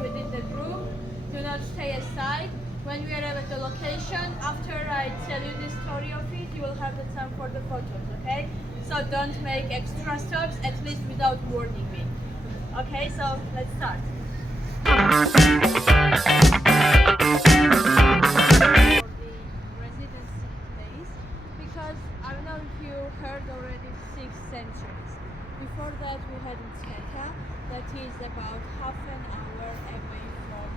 within the group. Do not stay aside. When we arrive at the location, after I tell you the story of it, you will have the time for the photos, okay? So don't make extra stops, at least without warning me. Okay, so let's start. For the residency place, because I don't know if you heard already 6 centuries. Before that we had in Tbilisi, that is about half an hour away from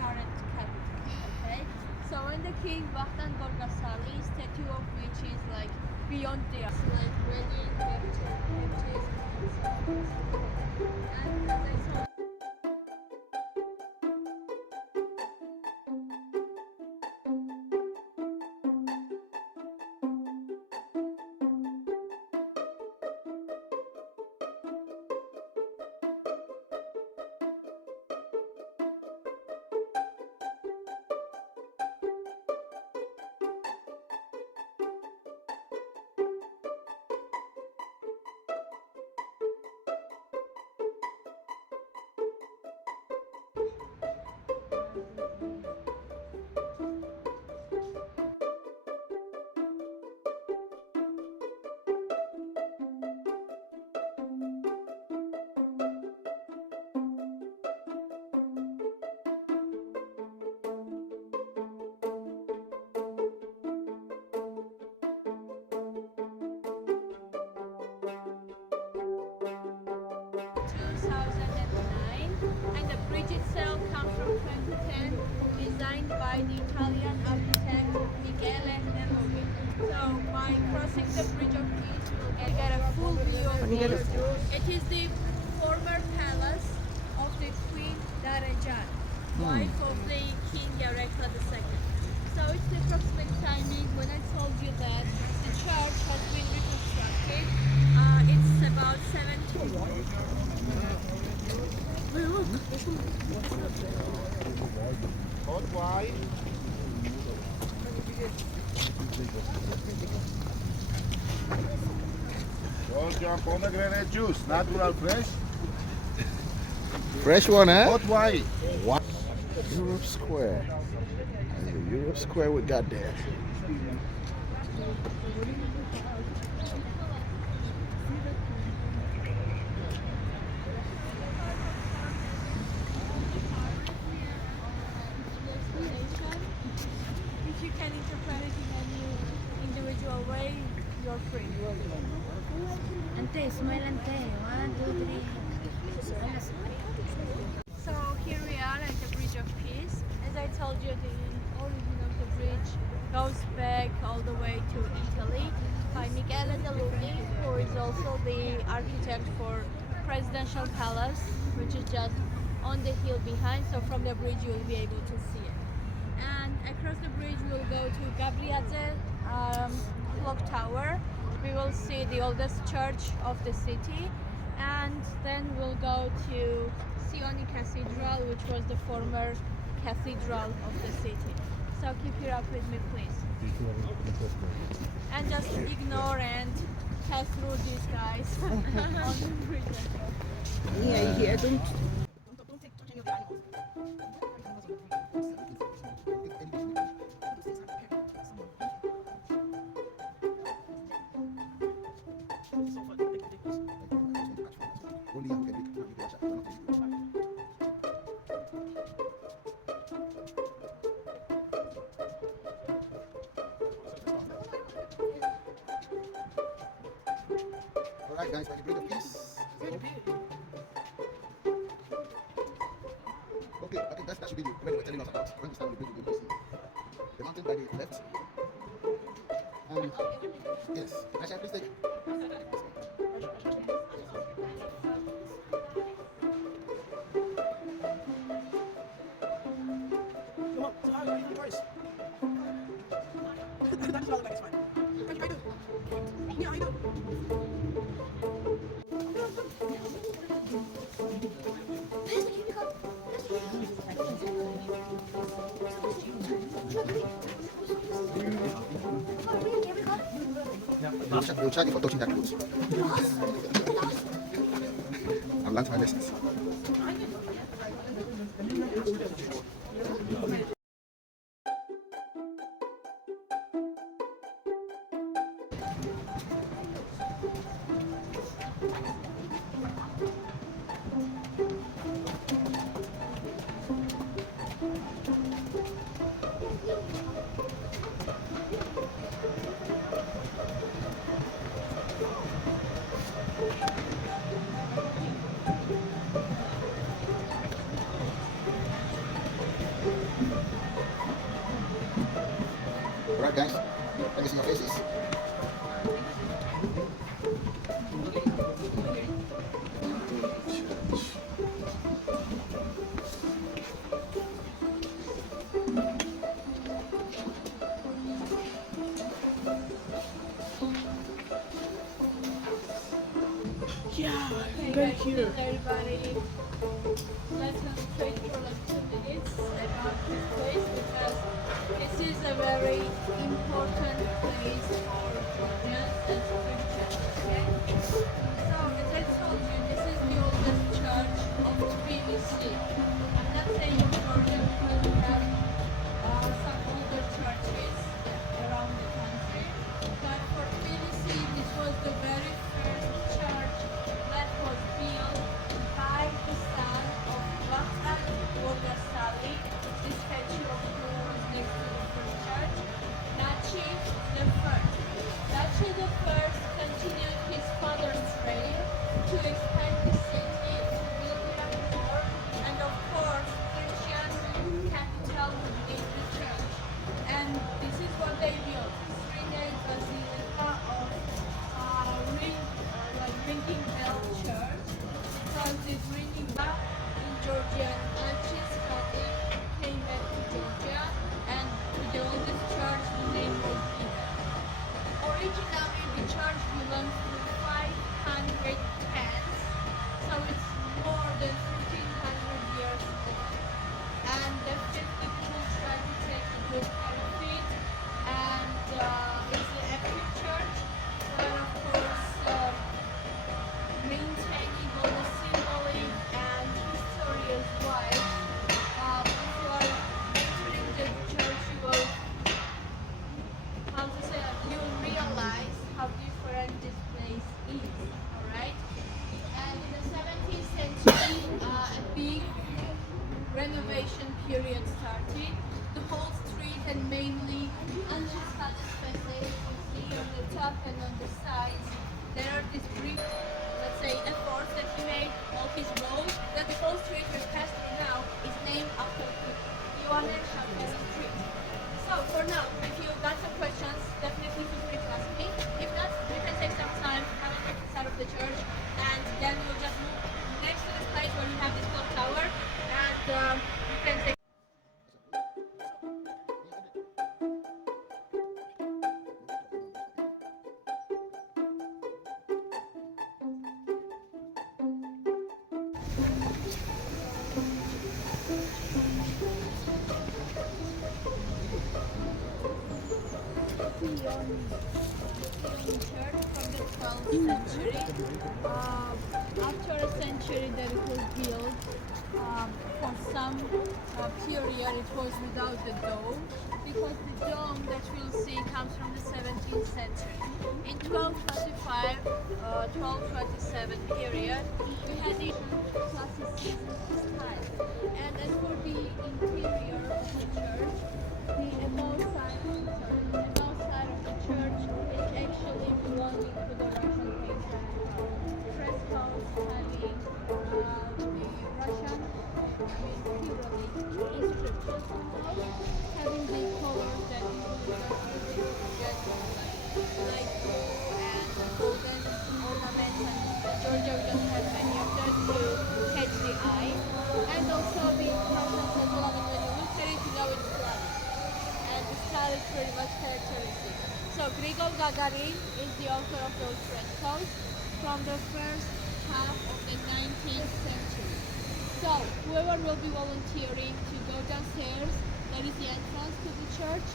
current capital, okay? So when the king Vahdan Gorgasari, statue of which is like beyond the like wedding, baptism, and as I saw and the bridge itself comes from 2010, designed by the Italian architect Michele Neroli. So by crossing the Bridge of Peace, you will get a full view of this. It is the former palace of the Queen Darajan, wife of the King Yarekla II. So it's the approximate timing when I told you that the church has been reconstructed. It's about 70. Hot wine. Georgia pomegranate juice, natural fresh. Fresh one, eh? Hot wine. What? Europe Square. And the Europe Square we got there. If you can interpret it in any individual way, you're free. Ante, smile ante. 1, 2, 3. So here we are at the Bridge of Peace. As I told you, the origin of the bridge goes back all the way to Italy by Michele Neroli, who is also the architect for Presidential Palace, which is just on the hill behind. So from the bridge you will be able to see it. And across the bridge we'll go to Gabriadze clock tower. We will see the oldest church of the city, and then we'll go to Sioni Cathedral, which was the former cathedral of the city. So keep it up with me, please. And just ignore and pass through these guys on the bridge. Yeah, don't take touching your animals. Alright guys, by the Bridge of Peace. Okay, I think that should be the when we're telling us about when we start with the Bridge of Peace. The mountain by the left. And yes, Asha, please take it. Come on, so how are you guys? That does not look like it's fine. Thank you, I do. Yeah, I do. We'll charge you for touching that clothes. I've learned my lessons. Alright, guys. Let me see your faces. Thank you, everybody. Let's concentrate for like 2 minutes about this place because this is a very important place for Georgians and Christians. Okay? So, as I told you, this is the oldest church of Tbilisi. I'm not saying Georgia because we have some older churches around the country, but for Tbilisi, this was the very first church that was built by the son of Vatan Borgasali, the statue of who is next to the first church, Nachi the First. Nachi the First continued his father's trail to expand the city, to build it more, and of course, Christian capital would be the church. And this is what they built: three-nave basilica of ringing bell church, because this ringing bell in Georgian Natchez County came back to Georgia, and to the oldest church the name was given. Originally, the church belongs to 500 hands, so it's more than 1500 years old. And definitely people try to take good care of it, and it's an active church, but of course maintaining all the symbolic and historical wise. If you are entering the church, you will, how to say, you will realize how different this place is. Alright? And in the 17th century, a big renovation period started. The whole street and mainly unscattered facades you see on the top and on the sides. There are these brief, let's say, efforts that he made all his road, that the whole street we're passing now is named after him. Ioane Shapira Street. So for now, if you got some questions, definitely feel free to ask me. If not, we can take some time, have a look inside of the church, and then we'll just move next to this place where we have this clock tower, and you can take. Church from the 12th century. After a century that it was built, for some period it was without the dome, because the dome that we'll see comes from the 17th century. In 1225, 1227 period, we had the classicism style. And as for the interior of the church, the above side of the church is actually belonging to the Russian painter. Frescoes having the Russian pyramid inscriptions on those, having the colors that you get like blue and golden ornaments, and Georgia just has many of them to catch the eye. And also the Russian symbol, when you look at it, you know it's Slavic. And the style is pretty much characteristic. So Grigol Gagarin is the author of those frescoes from the first half of the 19th century. So whoever will be volunteering to go downstairs, that is the entrance to the church.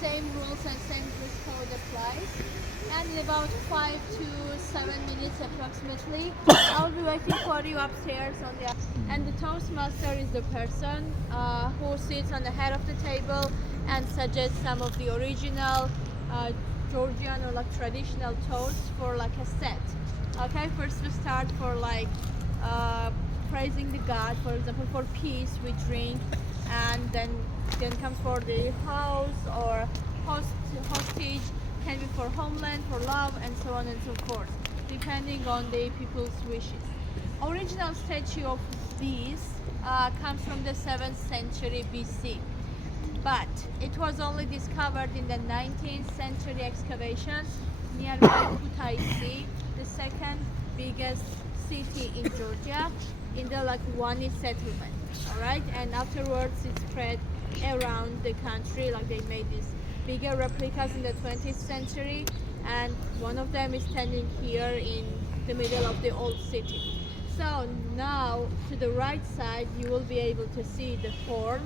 Same rules and same dress code applies. And in about 5 to 7 minutes approximately, I'll be waiting for you upstairs on the And the toastmaster is the person who sits on the head of the table and suggests some of the original Georgian or like traditional toasts for like a set. Okay, first we start for like praising the God. For example, for peace we drink, and then comes for the house or hostage, can be for homeland, for love, and so on and so forth, depending on the people's wishes. Original statue of these comes from the 7th century BC, but it was only discovered in the 19th century excavations nearby Tbilisi, the second biggest city in Georgia, in the Lakwani settlement. All right, and afterwards it spread around the country. Like they made these bigger replicas in the 20th century, and one of them is standing here in the middle of the old city. So now to the right side you will be able to see the horn,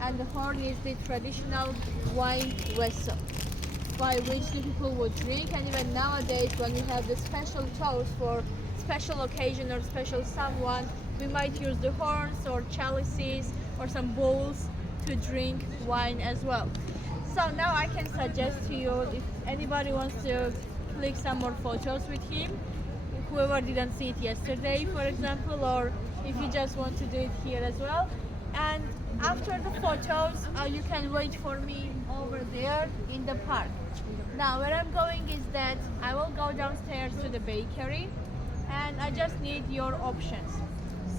and the horn is the traditional wine vessel by which the people would drink. And even nowadays when we have the special toast for special occasion or special someone, we might use the horns or chalices or some bowls to drink wine as well. So now I can suggest to you, if anybody wants to click some more photos with him, whoever didn't see it yesterday, for example, or if you just want to do it here as well. And after the photos, you can wait for me over there in the park. Now, where I'm going is that I will go downstairs to the bakery, and I just need your options.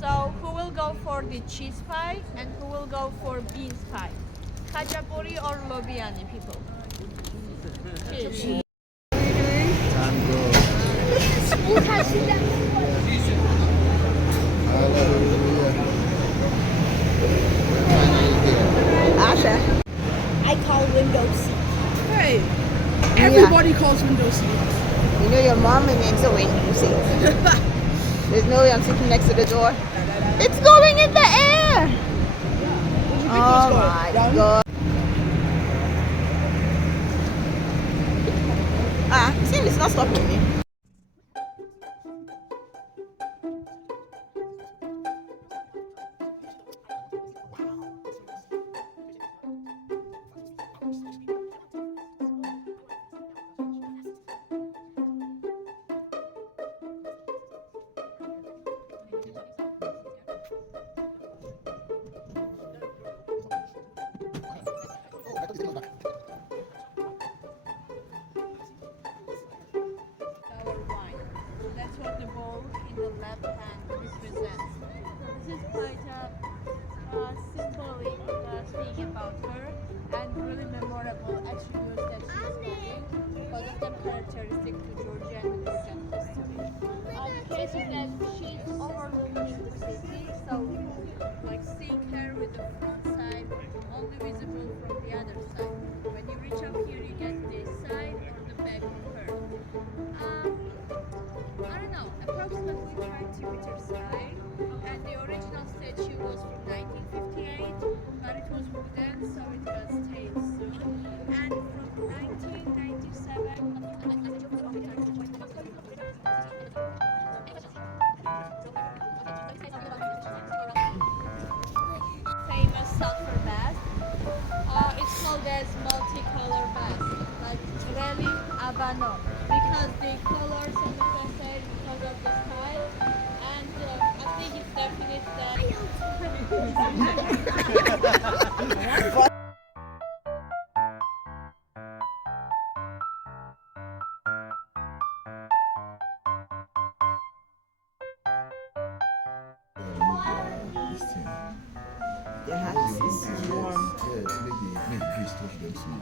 So, who will go for the cheese pie and who will go for beans pie? Khachapuri or lobiani, people? Cheers. Asha. I call window seat. Hey, everybody calls window seat. You know your mom needs a window seat. There's no way I'm sitting next to the door. It's going in the air! Oh my god. See, it's not stopping me. Our wine. That's what the bowl in the left hand represents. This is quite a symbolic thing about her, and really memorable attributes that she's holding, both of them characteristic to Georgia and the Georgian history. The case is that she's overlooking the city, so like seeing her with the front side only visible from the other side. When you reach up here, you get this side or the back of her. I don't know, approximately 20 meters high, and the original statue was from 1958, but it was wooden, so it was stayed soon. And from 1997, famous sulfur bath. It's called as multicolor bath, like relief abano, because the colors on the facade because of the style, and I think it's definite that. The hat is warm. Yes, maybe please touch them soon.